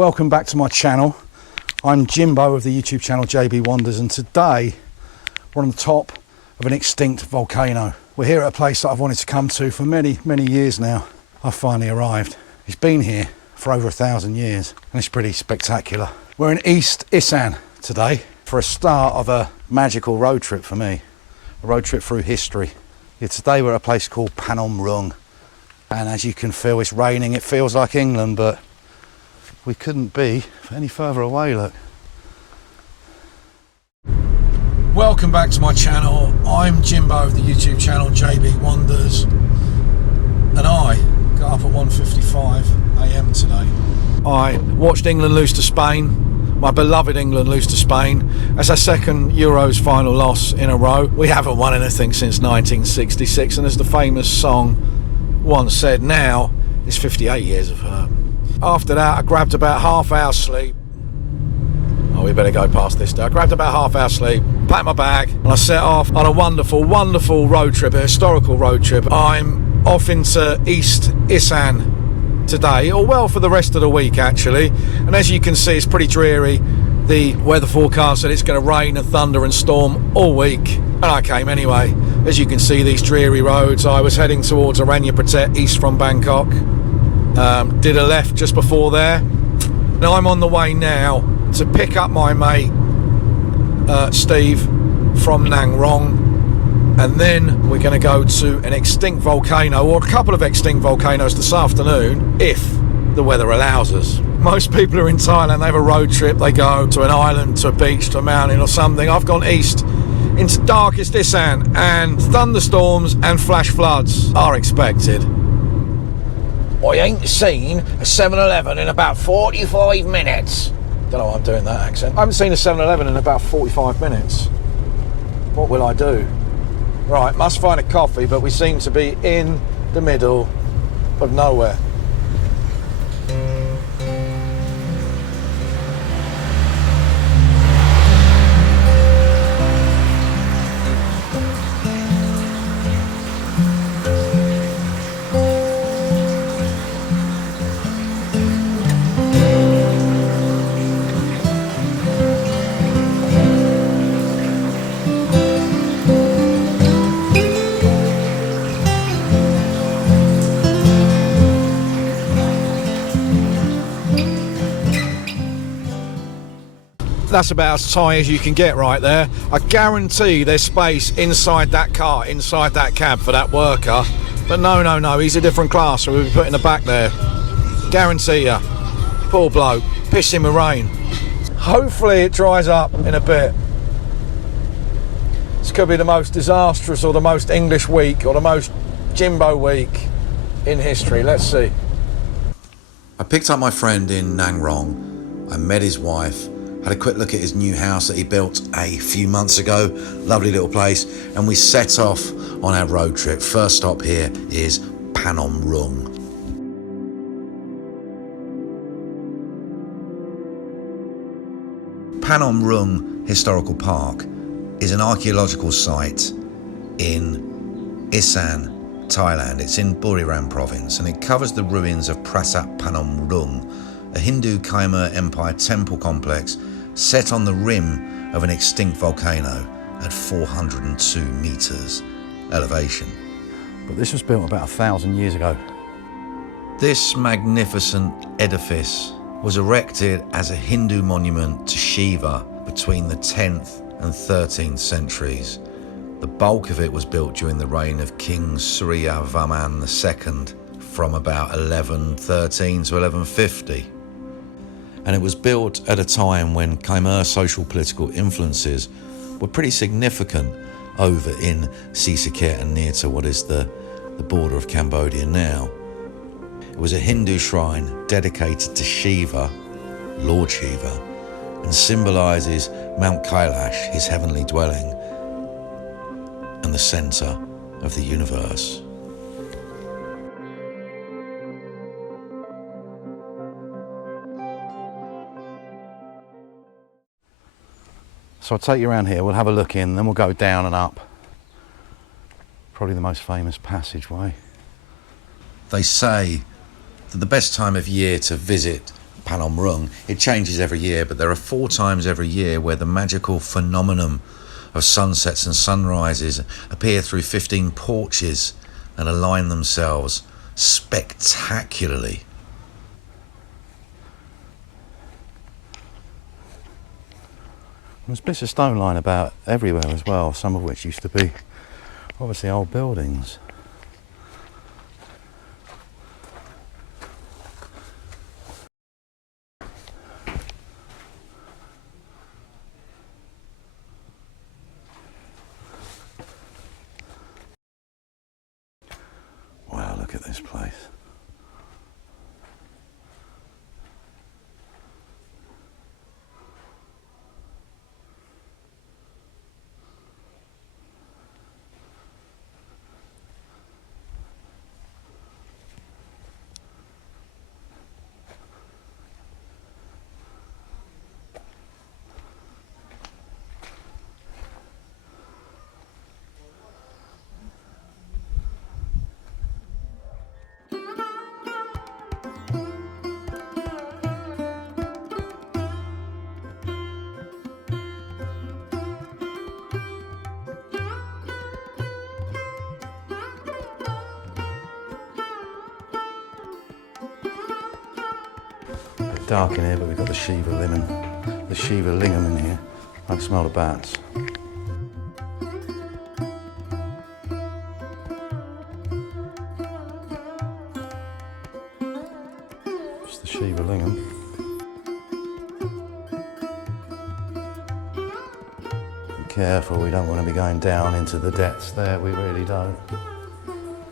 Welcome back to my channel. I'm Jimbo of the YouTube channel JB Wonders, and today we're on the top of an extinct volcano. We're here at a place that I've wanted to come to for many years now. I've finally arrived. It's been here for over 1,000 years and it's pretty spectacular. We're in East Isaan today for a start of a magical road trip for me. A road trip through history. Yeah, today we're at a place called PHANOM RUNG, and as you can feel, it's raining. It feels like England, but we couldn't be any further away, look. Welcome back to my channel. I'm Jimbo of the YouTube channel JB Wonders, and I got up at 1:55 AM today. I watched England lose to Spain. My beloved England lose to Spain. That's our second Euros final loss in a row. We haven't won anything since 1966, and as the famous song once said, now it's 58 years of hurt. After that, I grabbed about half hour sleep. Oh, we better go past this day. I grabbed about half hour sleep, packed my bag, and I set off on a wonderful road trip, a historical road trip. I'm off into East Isaan today, or well, for the rest of the week actually, and as you can see, it's pretty dreary. The weather forecast said it's going to rain and thunder and storm all week, and I came anyway. As you can see, these dreary roads. I was heading towards Aranya Pratet, east from Bangkok. Did a left just before there. Now I'm on the way now to pick up my mate Steve from Nang Rong, and then we're going to go to an extinct volcano, or a couple of extinct volcanoes this afternoon, if the weather allows us. Most people are in Thailand, they have a road trip, they go to an island, to a beach, to a mountain or something. I've gone east into darkest Isaan, and thunderstorms and flash floods are expected. I ain't seen a 7-Eleven in about 45 minutes. Don't know why I'm doing that accent. I haven't seen a 7-Eleven in about 45 minutes. What will I do? Right, must find a coffee, but we seem to be in the middle of nowhere. That's about as Thai as you can get right there. I guarantee there's space inside that car, inside that cab for that worker. But no, he's a different class, so we'll be put in the back there. Guarantee ya. Poor bloke, pissing with rain. Hopefully it dries up in a bit. This could be the most disastrous or the most English week or the most Jimbo week in history. Let's see. I picked up my friend in Nang Rong. I met his wife. Had a quick look at his new house that he built a few months ago. Lovely little place. And we set off on our road trip. First stop here is PHANOM RUNG. PHANOM RUNG Historical Park is an archaeological site in Isaan, Thailand. It's in Buriram Province, and it covers the ruins of Prasat PHANOM RUNG, a Hindu Khmer Empire temple complex set on the rim of an extinct volcano at 402 meters elevation. But this was built about 1,000 years ago. This magnificent edifice was erected as a Hindu monument to Shiva between the 10th and 13th centuries. The bulk of it was built during the reign of King Surya Varman II from about 1113 to 1150. And it was built at a time when Khmer social political influences were pretty significant over in Sisaket and near to what is the border of Cambodia now. It was a Hindu shrine dedicated to Shiva, Lord Shiva, and symbolises Mount Kailash, his heavenly dwelling, and the centre of the universe. So I'll take you around here, we'll have a look in, then we'll go down and up. Probably the most famous passageway. They say that the best time of year to visit PHANOM RUNG. It changes every year, but there are 4 times every year where the magical phenomenon of sunsets and sunrises appear through 15 porches and align themselves spectacularly. There's bits of stone lying about everywhere as well, some of which used to be obviously old buildings. Wow, look at this place. Dark in here, but we've got the Shiva lingam in here. I can smell the bats. It's the Shiva lingam. Be careful, we don't want to be going down into the depths there, we really don't.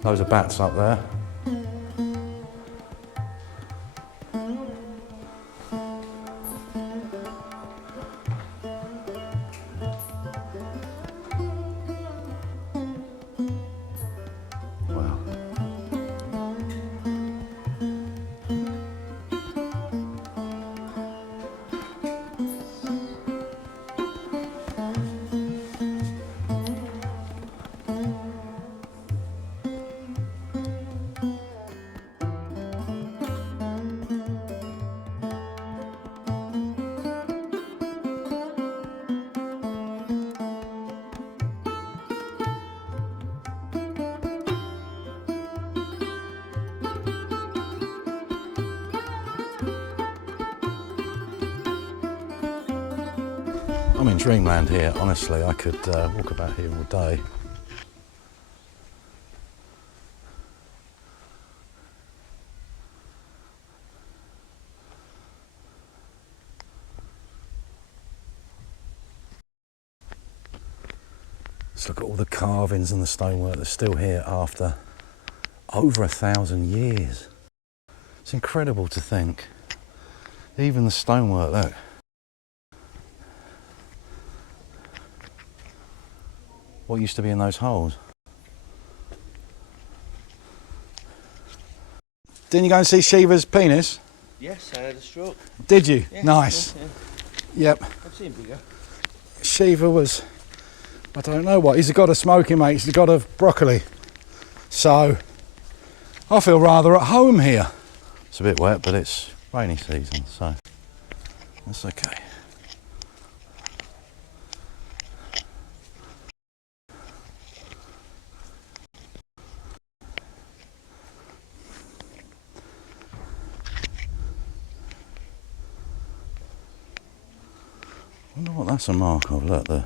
Loads of bats up there. I'm in dreamland here, honestly. I could walk about here all day. Let's look at all the carvings and the stonework that's still here after over 1,000 years. It's incredible to think. Even the stonework, look. What used to be in those holes? Didn't you go and see Shiva's penis? Yes, I had a stroke. Did you? Yeah, Nice. Yeah. Yep. I've seen bigger. Shiva was, I don't know what, he's the god of smoking, mate. He's the god of broccoli. So, I feel rather at home here. It's a bit wet, but it's rainy season, so that's okay. I wonder what that's a mark of. Look, the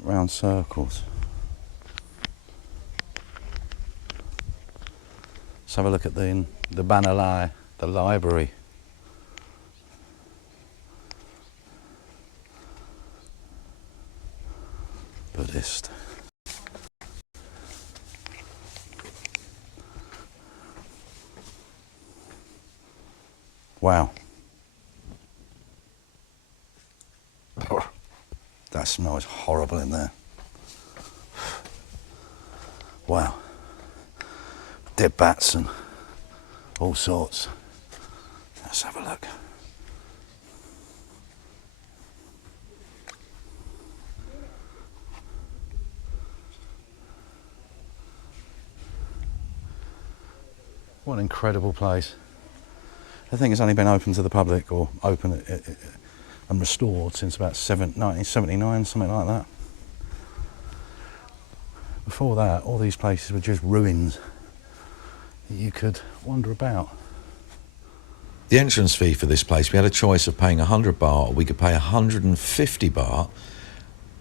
round circles. Let's have a look at the Banalai, the library. Buddhist. Wow. That smells horrible in there. Wow. Dead bats and all sorts. Let's have a look. What an incredible place. I think it's only been open to the public, or open and restored, since about 1979, something like that. Before that, all these places were just ruins that you could wander about. The entrance fee for this place, we had a choice of paying 100 baht, or we could pay 150 baht,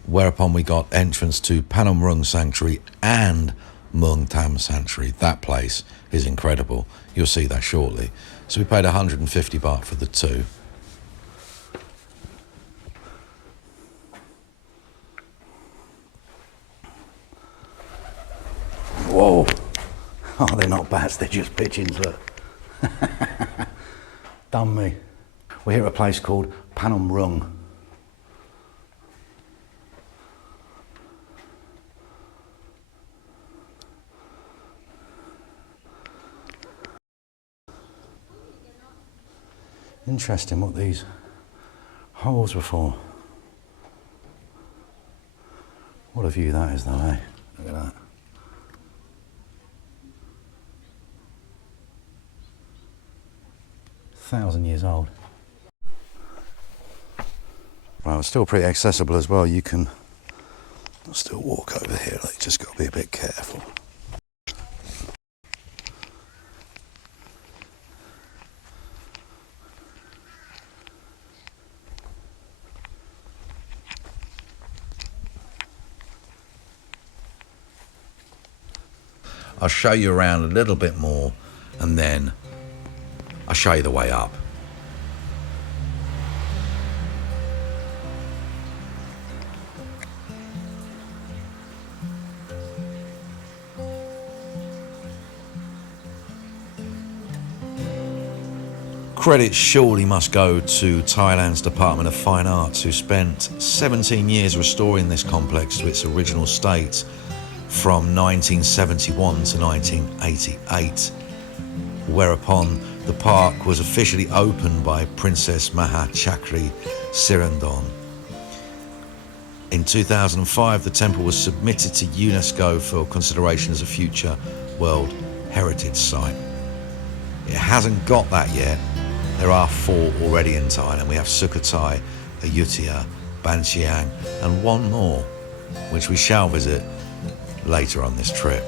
whereupon we got entrance to PHANOM RUNG Sanctuary and Mung Tam Sanctuary. That place is incredible. You'll see that shortly. So we paid 150 baht for the two. Whoa! Oh, they're not bats, they're just pigeons, look. Done me. We're here at a place called PHANOM RUNG. Interesting what these holes were for. What a view that is though, eh? Look at that. Thousand years old. Well, it's still pretty accessible as well. You can still walk over here, like, just got to be a bit careful. I'll show you around a little bit more, and then I'll show you the way up. Credit surely must go to Thailand's Department of Fine Arts, who spent 17 years restoring this complex to its original state from 1971 to 1988, whereupon the park was officially opened by Princess Maha Chakri Sirindon. In 2005, the temple was submitted to UNESCO for consideration as a future World Heritage Site. It hasn't got that yet. There are 4 already in Thailand. We have Sukhothai, Ayutthaya, Ban Chiang, and one more, which we shall visit later on this trip.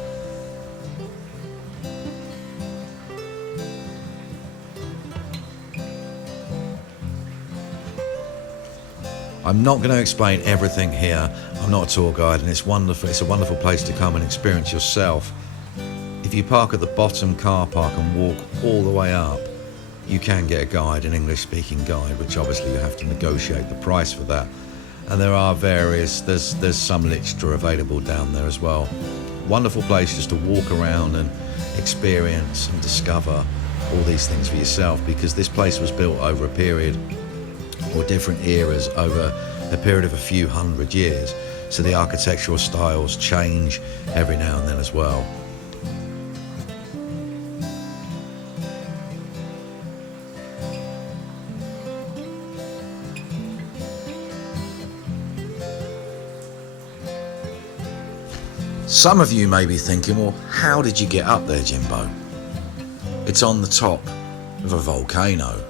I'm not going to explain everything here. I'm not a tour guide, and it's wonderful. It's a wonderful place to come and experience yourself. If you park at the bottom car park and walk all the way up, you can get a guide, an English-speaking guide, which obviously you have to negotiate the price for that. And there are various, there's some literature available down there as well. Wonderful place just to walk around and experience and discover all these things for yourself, because this place was built over a period, or different eras, over a period of a few hundred years. So the architectural styles change every now and then as well. Some of you may be thinking, well, how did you get up there, Jimbo? It's on the top of a volcano.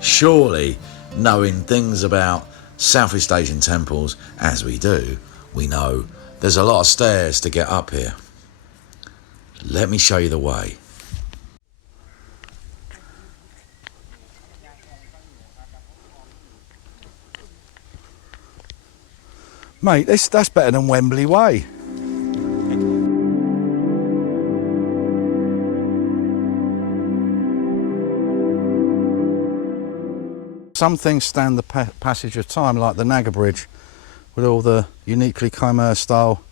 Surely, knowing things about Southeast Asian temples as we do, we know there's a lot of stairs to get up here. Let me show you the way. Mate, that's better than Wembley Way. Some things stand the passage of time, like the Naga Bridge, with all the uniquely Khmer style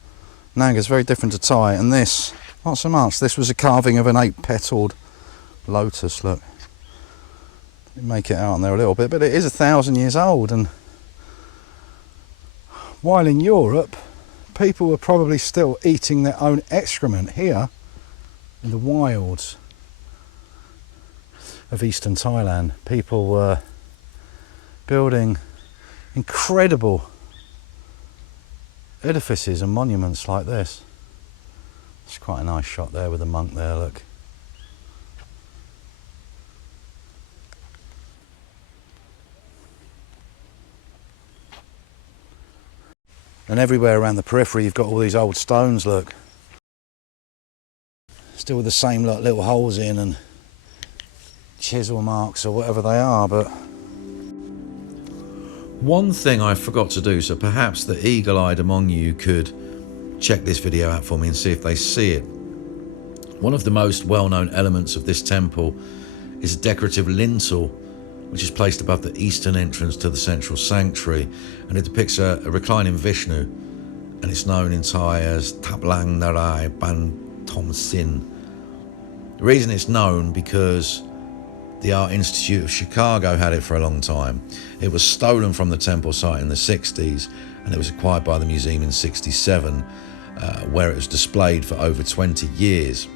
Nagas, very different to Thai. And this, not so much. This was a carving of an 8-petaled lotus, look. Make it out on there a little bit, but it is 1,000 years old. And while in Europe, people were probably still eating their own excrement. Here, in the wilds of eastern Thailand, people were building incredible edifices and monuments like this. It's quite a nice shot there with the monk there, look. And everywhere around the periphery you've got all these old stones, look. Still with the same like, little holes in and chisel marks or whatever they are, but... One thing I forgot to do, so perhaps the eagle-eyed among you could check this video out for me and see if they see it. One of the most well-known elements of this temple is a decorative lintel which is placed above the eastern entrance to the central sanctuary, and it depicts a reclining Vishnu, and it's known in Thai as Tablang Narai Ban Tom Sin. The reason it's known because the Art Institute of Chicago had it for a long time. It was stolen from the temple site in the 60s, and it was acquired by the museum in 67, where it was displayed for over 20 years.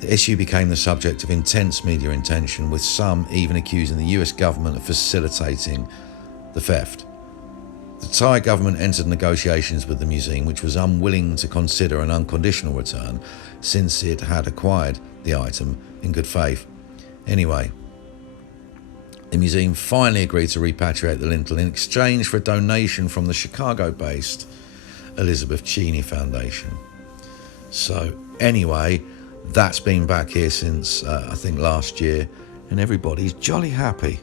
The issue became the subject of intense media attention, with some even accusing the US government of facilitating the theft. The Thai government entered negotiations with the museum, which was unwilling to consider an unconditional return since it had acquired the item in good faith. Anyway, the museum finally agreed to repatriate the lintel in exchange for a donation from the Chicago-based Elizabeth Cheney Foundation. So anyway, that's been back here since I think last year, and everybody's jolly happy.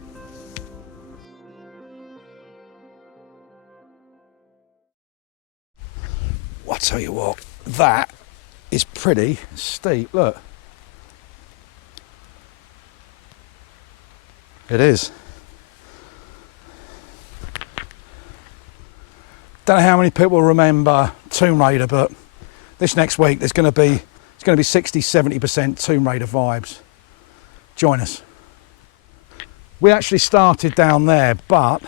Well, I'll tell you what, that is pretty steep, look. It is. Don't know how many people remember Tomb Raider, but this next week it's going to be 60-70% Tomb Raider vibes. Join us. We actually started down there, but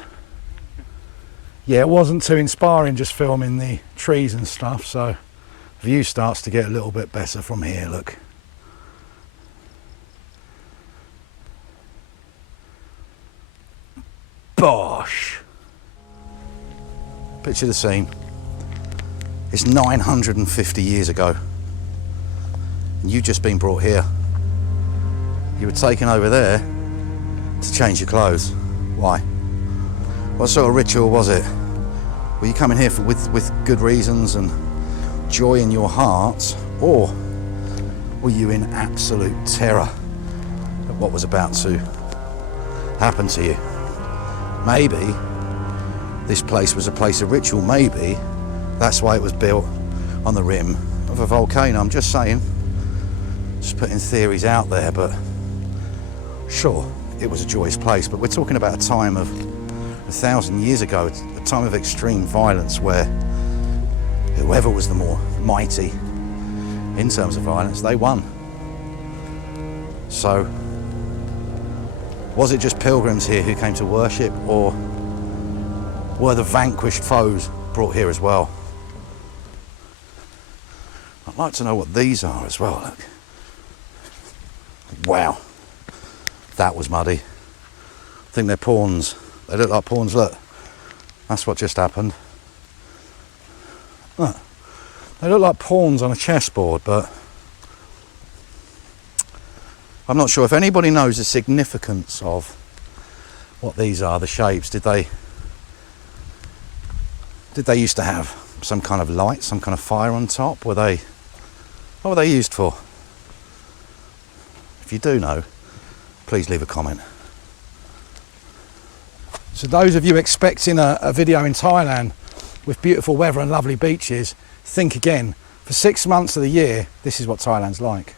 yeah, it wasn't too inspiring just filming the trees and stuff, so the view starts to get a little bit better from here, look. Bosh! Picture the scene. It's 950 years ago. And you've just been brought here. You were taken over there to change your clothes. Why? What sort of ritual was it? Were you coming here with good reasons and joy in your heart, or were you in absolute terror at what was about to happen to you? Maybe this place was a place of ritual. Maybe that's why it was built on the rim of a volcano. I'm just saying, just putting theories out there, but sure, it was a joyous place, but we're talking about a time of 1,000 years ago, a time of extreme violence where whoever was the more mighty in terms of violence, they won. So was it just pilgrims here who came to worship, or were the vanquished foes brought here as well? I'd like to know what these are as well, look. Wow, that was muddy. I think they're pawns. They look like pawns, look. That's what just happened. Look. They look like pawns on a chessboard, but I'm not sure if anybody knows the significance of what these are, the shapes. Did they used to have some kind of light, some kind of fire on top? What were they used for? If you do know, please leave a comment. So those of you expecting a video in Thailand with beautiful weather and lovely beaches, think again. For 6 months of the year, this is what Thailand's like.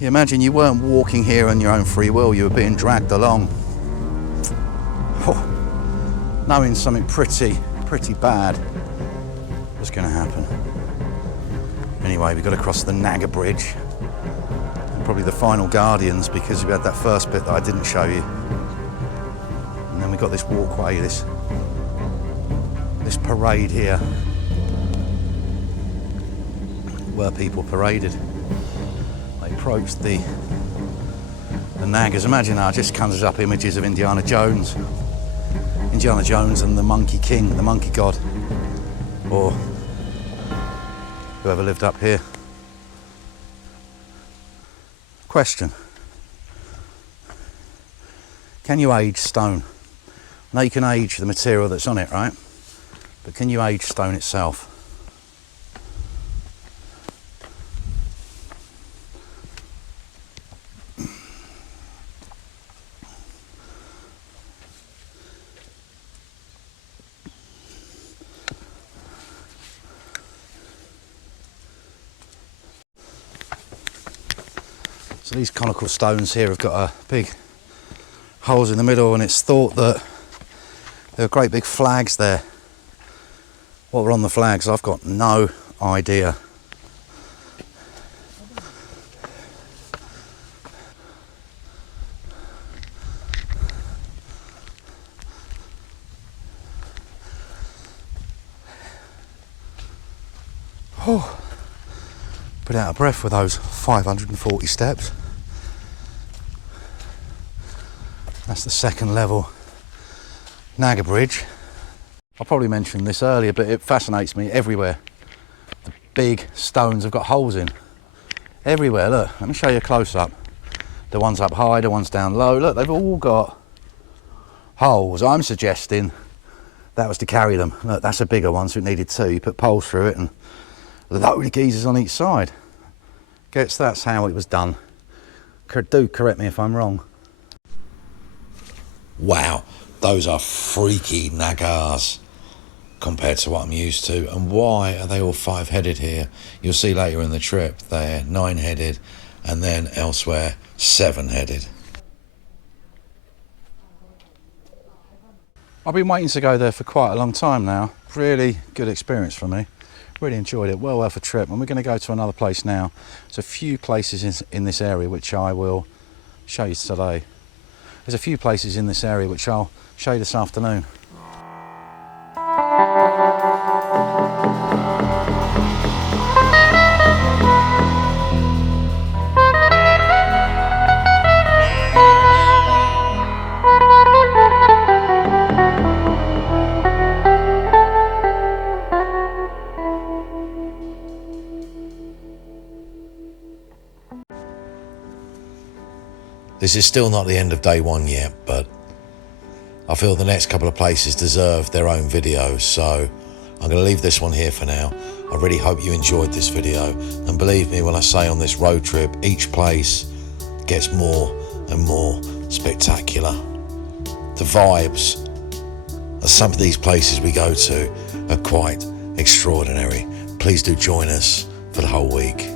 You imagine you weren't walking here on your own free will, you were being dragged along. Oh, knowing something pretty bad was going to happen. Anyway, we've got to cross the Naga Bridge. And probably the final guardians, because we had that first bit that I didn't show you. And then we've got this walkway, this parade here, where people paraded. They approached the Nagas. Imagine that, just conjures up images of Indiana Jones and the Monkey King, the Monkey God, or whoever lived up here. Question: can you age stone? Now you can age the material that's on it, right? But can you age stone itself? So these conical stones here have got big holes in the middle, and it's thought that there are great big flags there. What were on the flags, I've got no idea. Oh, bit out of breath with those 540 steps. That's the second level Naga Bridge. I probably mentioned this earlier, but it fascinates me everywhere. The big stones have got holes in. Everywhere, look, let me show you a close up. The ones up high, the ones down low, look, they've all got holes. I'm suggesting that was to carry them. Look, that's a bigger one, so it needed two. You put poles through it and load of geezers on each side. Guess that's how it was done. Do correct me if I'm wrong. Wow, those are freaky Nagas compared to what I'm used to. And why are they all 5-headed here? You'll see later in the trip they're 9-headed, and then elsewhere 7-headed. I've been waiting to go there for quite a long time now. Really good experience for me. Really enjoyed it, well worth a trip. And we're going to go to another place now. There's a few places in this area which I will show you today. There's a few places in this area which I'll show you this afternoon. This is still not the end of day one yet, but I feel the next couple of places deserve their own videos, so I'm going to leave this one here for now. I really hope you enjoyed this video, and believe me when I say on this road trip, each place gets more and more spectacular. The vibes of some of these places we go to are quite extraordinary. Please do join us for the whole week.